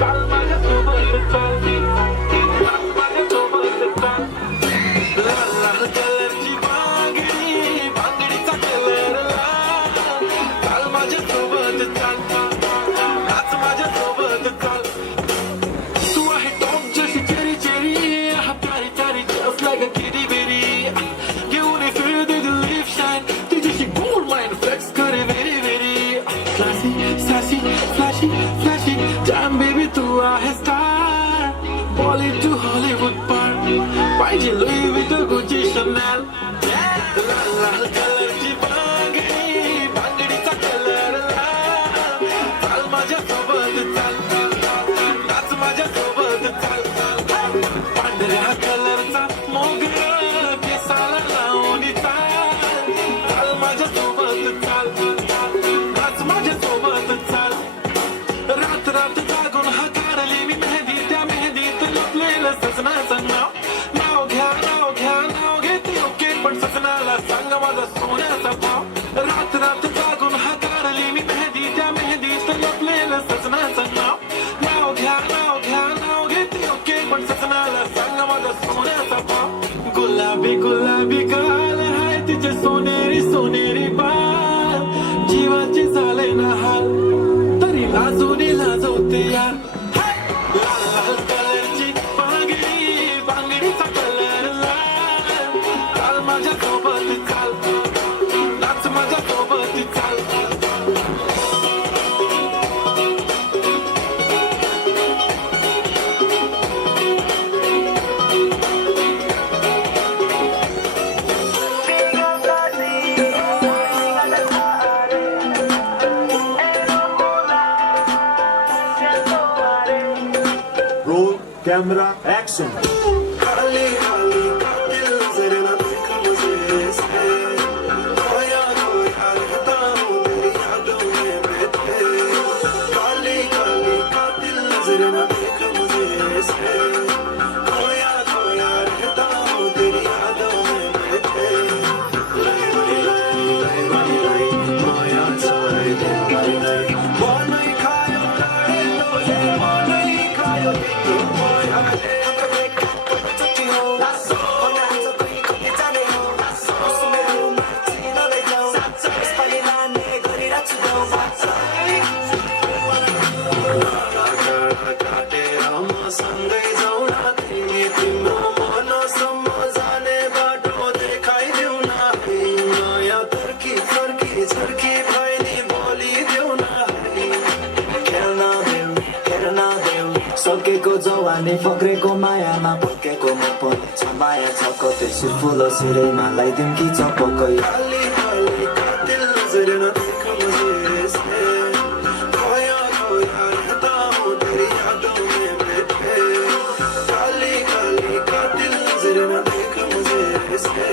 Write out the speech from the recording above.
चाल माझ्यासोबत चाल माझ्यासोबत चाल लाल लाल कलरची बांगडी बांगडीचा कलर लाल चाल माझ्यासोबत चाल नाच माझ्यासोबत चाल तू आहे टॉप जशी चेरी चेरी हा प्यारी प्यारी just like a kitty bitty घेऊन ये फिर दे दिल लिप शाइन तुझ्याशी गोल्ड माइन फ्लेक्स करे very very classy sassy flashy flashy damn baby तू आहे star Bollywood to Hollywood part पाहिजे Louis Vuitton Gucci Chanel लाल लाल कलरची बांगडी बांगडीचा कलर लाल चाल माझ्यासोबत चाल नाच माझ्यासोबत चाल पांढऱ्या कलरचा मोगरा केसाला लावून चाल चाल माझ्यासोबत चाल नाच माझ्यासोबत चाल रात रात जागून हकारली मी मेहंदी त्या मेहंदीत लपलेलं सजनाचं नाव नाव घेते ओके पण सजनाला सांग माझा सोन्याचा भाव रात रात जागून हकारली मी मेहंदी त्या मेहंदीत लपलेलं सजनाचं नाव घेते ओके पण सजनाला सांग माझा सोन्याचा भाव गुलाबी गुलाबी गाल हाय तिचे सोनेरी सोनेरी बाल जीवाची झाले ना हाल तरी लाजून लाजवते यार लाल लाल कलरची बांगडी बांगडीचा कलर लाल चाल माझ्यासोबत चाल नाच माझ्यासोबत चाल Roll, camera, action. हाली हाली दिल जरा देख मुझे से खोया खोया रहता हूँ तेरी यादों में बैठे काली काली का दिल जरा देख मुझे से खोया खोया रहता हूँ तेरी यादों में बैठे लाई माया सारे दिन लाई वो नहीं खायो लाड़े लोले वो नहीं खायो बिंदु माया सँगै जाउँ तिमी तिम्रो मन सम्झने बाटो देखाइदेऊ न नयाँ तर्की फर्की झर्की भैनी बोलिदेऊ न हेर्न देऊ सकेको जवानी फक्रेको मायामा भत्केको म पनि छ माया छ कतै सिरफुल सिरैमा लगाइदिउँ कि चपक्कै हाली हाली का दिल जरा देख मुझे से खोया खोया रहता हूँ तेरी यादों में बैठे काली काली का दिल जरा देख मुझे से